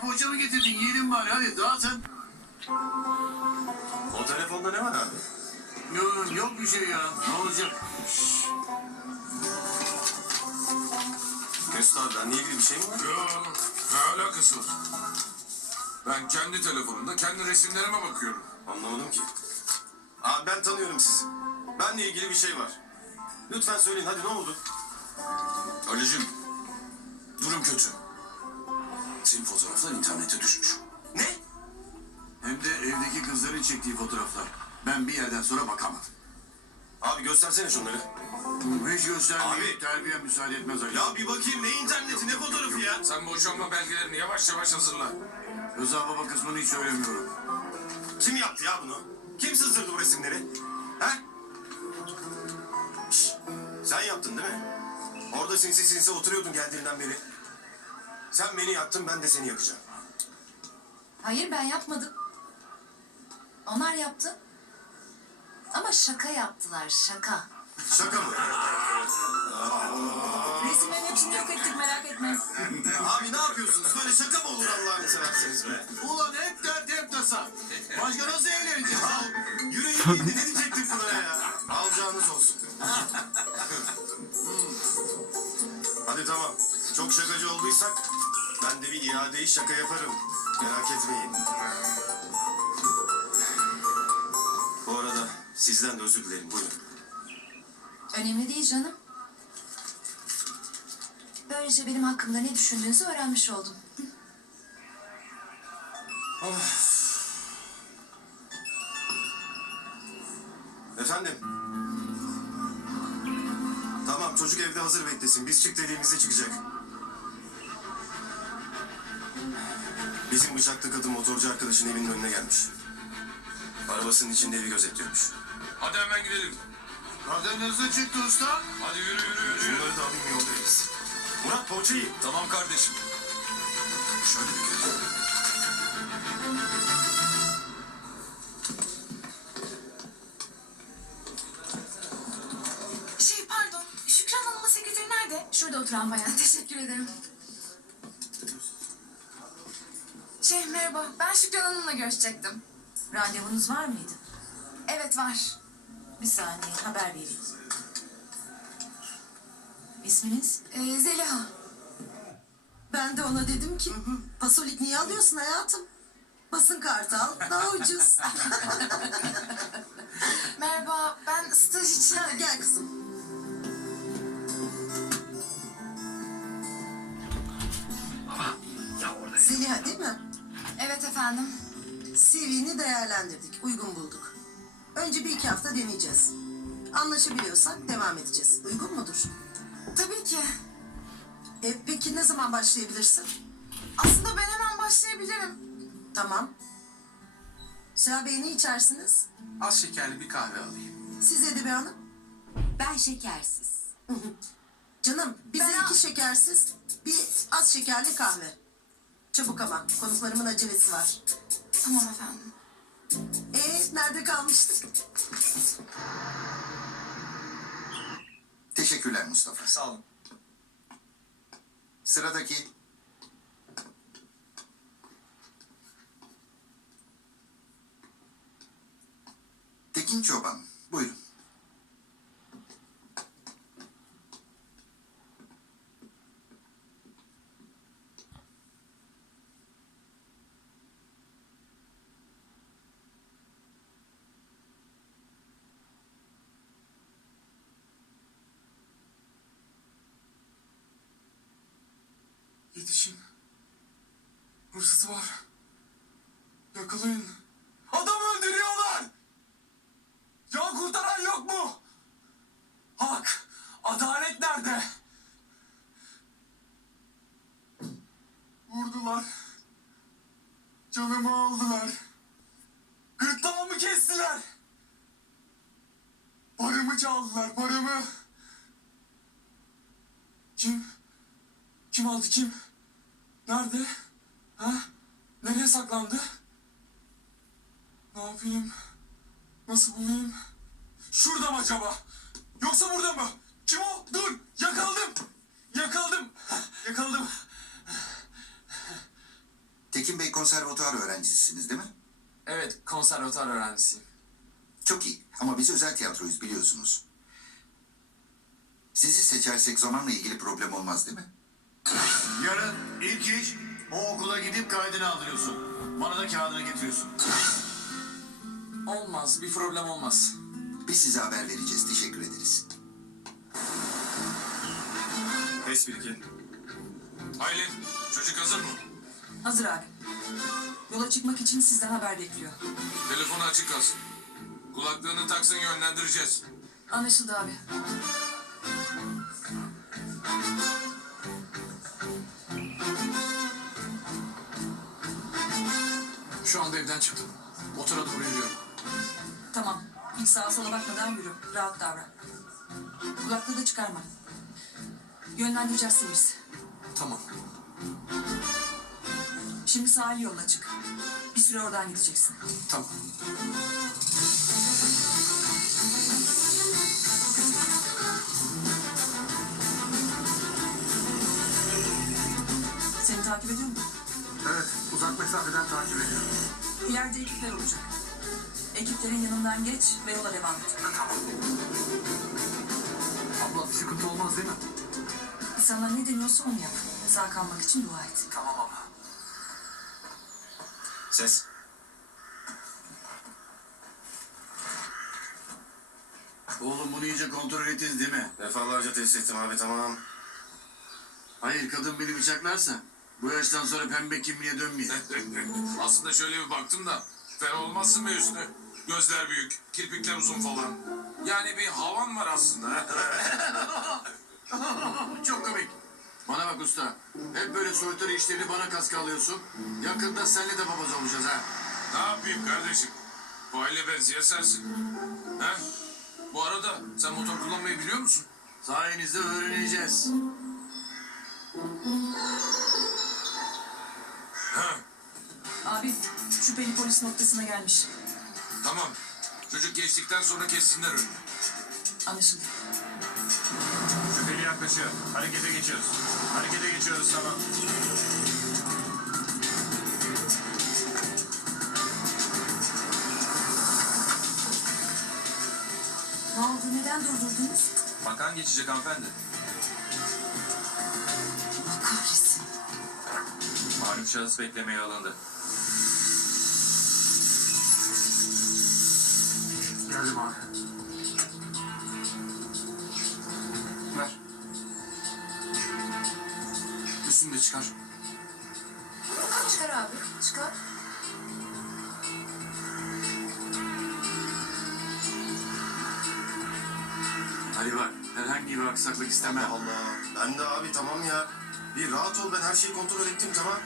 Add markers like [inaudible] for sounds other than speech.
Poğaça mı getirdin? Yiyelim bari hadi dağıtın. O telefonda ne var abi? Yok, yok bir şey ya. Ne olacak? Mesut abi benimle ilgili bir şey mi var? Yok, ne alakası var? Ben kendi telefonumda kendi resimlerime bakıyorum. Anlamadım ki. Abi ben tanıyorum sizi. Benle ilgili bir şey var. Lütfen söyleyin hadi ne oldu? Ali'cim, durum kötü. Senin fotoğraflar internete düşmüş. Ne? Hem de evdeki kızların çektiği fotoğraflar. Ben bir yerden sonra bakamadım. Abi göstersene şunları. Hiç göstermeyin. Abi. Terbiye müsaade etmez Ali. Ya bir bakayım ne interneti ne fotoğrafı ya? Sen boşanma belgelerini yavaş yavaş hazırla. Rıza baba kısmını hiç söylemiyorum. Kim yaptı ya bunu? Kim sızdırdı bu resimleri? He? Şşş, sen yaptın değil mi? Orada sinsi sinsi oturuyordun geldiğinden beri. Sen beni yaktın ben de seni yakacağım. Hayır ben yapmadım. Onlar yaptı. Ama şaka yaptılar şaka. Şaka mı? Resimlerin hepsini yok ettik merak etme. Abi ne yapıyorsunuz? Böyle şaka mı olur Allah'ını seversiniz be? Ulan hep dert hep tasa. Başka nasıl evleneceğiz? Ya yüreğim indi ne diyecektim Pınar'a ya? Alacağınız olsun. Hadi tamam. Çok şakacı olduysak ben de bir iadeyi şaka yaparım. Merak etmeyin. Bu arada sizden de özür dilerim. Buyurun. Önemli değil canım. Böylece benim hakkımda ne düşündüğünüzü öğrenmiş oldum. Efendim? Tamam çocuk evde hazır beklesin. Biz çık dediğimizde çıkacak. Bizim bıçaklı kadın motorcu arkadaşın evinin önüne gelmiş. Arabasının içinde evi gözetliyormuş. Hadi hemen gidelim. Kadın hızlı çıktı usta. Hadi yürü yürü yürü. Bunları da alayım yoldayız. Murat poğaçayı. Tamam kardeşim. Şöyle bir kere. Şey pardon, Şükran Hanım'ın sekreteri nerede? Şurada oturan bayan, [laughs] teşekkür ederim. Şey merhaba, ben Şükran Hanım'la görüşecektim. Randevunuz var mıydı? Evet var. Bir saniye, haber vereyim. İsminiz? Ee, Zeliha. Ben de ona dedim ki pasolik niye alıyorsun hayatım? Basın kartı al daha ucuz. [laughs] Efendim. CV'ni değerlendirdik, uygun bulduk. Önce bir iki hafta deneyeceğiz. Anlaşabiliyorsak devam edeceğiz. Uygun mudur? Tabii ki. E, peki ne zaman başlayabilirsin? Aslında ben hemen başlayabilirim. Tamam. Süha Bey ne içersiniz? Az şekerli bir kahve alayım. Siz Edibe Hanım? Ben şekersiz. [laughs] Canım bize Ben- iki şekersiz, bir az şekerli kahve. Çabuk ama konuklarımın acelesi var. Tamam efendim. Ee nerede kalmıştık? Teşekkürler Mustafa. Sağ olun. Sıradaki Tekin Çoban. Buyurun. Yetişin. Hırsız var. Yakalayın. Adam öldürüyorlar. Ya kurtaran yok mu? Hak, adalet nerede? Vurdular. Canımı aldılar. Gırtlağımı kestiler. Paramı çaldılar, paramı. Kim? Kim aldı kim? Nerede? Ha? Nereye saklandı? Ne yapayım? Nasıl bulayım? Şurada mı acaba? Yoksa burada mı? Kim o? Dur! Yakaladım! Yakaladım! Yakaladım! Tekin Bey konservatuar öğrencisisiniz değil mi? Evet, konservatuar öğrencisiyim. Çok iyi ama biz özel tiyatroyuz biliyorsunuz. Sizi seçersek zamanla ilgili problem olmaz değil mi? Yarın ilk iş o okula gidip kaydını aldırıyorsun. Bana da kağıdını getiriyorsun. Olmaz, bir problem olmaz. Biz size haber vereceğiz. Teşekkür ederiz. Pes bir iki. Aylin, çocuk hazır mı? Hazır abi. Yola çıkmak için sizden haber bekliyor. Telefonu açık kalsın. Kulaklığını taksın yönlendireceğiz. Anlaşıldı abi. Şu anda evden çıktım. Motora doğru yürüyorum. Tamam. Hiç sağa sola bakmadan yürü. Rahat davran. Kulaklığı da çıkarma. Yönlendireceğiz biz. Tamam. Şimdi sahil yoluna çık. Bir süre oradan gideceksin. Tamam. Seni takip ediyor mu? Evet, uzak mesafeden takip ediyorum. İleride ekipler olacak. Ekiplerin yanından geç ve yola devam et. Abla bir sıkıntı olmaz değil mi? Sana ne deniyorsa onu yap. Sağ kalmak için dua et. Tamam abla. Ses. Oğlum bunu iyice kontrol ettiniz değil mi? Defalarca test ettim abi tamam. Hayır kadın beni bıçaklarsa bu yaştan sonra pembe kimliğe dönmeyeyim. [laughs] Aslında şöyle bir baktım da fena olmazsın be Hüsnü. Gözler büyük, kirpikler uzun falan. Yani bir havan var aslında. [laughs] Çok komik. Bana bak usta. Hep böyle soytarı işlerini bana kaska alıyorsun. Yakında senle de babaz olacağız ha. ne yapayım kardeşim? Faile benzeyen sensin. He? Bu arada sen motor kullanmayı biliyor musun? Sayenizde öğreneceğiz. Şüpheli polis noktasına gelmiş. tamam. Çocuk geçtikten sonra kessinler önünü. Anlaşıldı. Şüpheli yaklaşıyor. Harekete geçiyoruz. Harekete geçiyoruz tamam. Ne oldu? Neden durdurdunuz? Bakan geçecek hanımefendi. Allah kahretsin. Malum şahıs beklemeye alındı. Geldim abi. Ver. Üstünü de çıkar. Çıkar abi, çıkar. Hadi bak herhangi bir aksaklık istemem. Allah. Ben de abi tamam ya. Bir rahat ol ben her şeyi kontrol ettim tamam.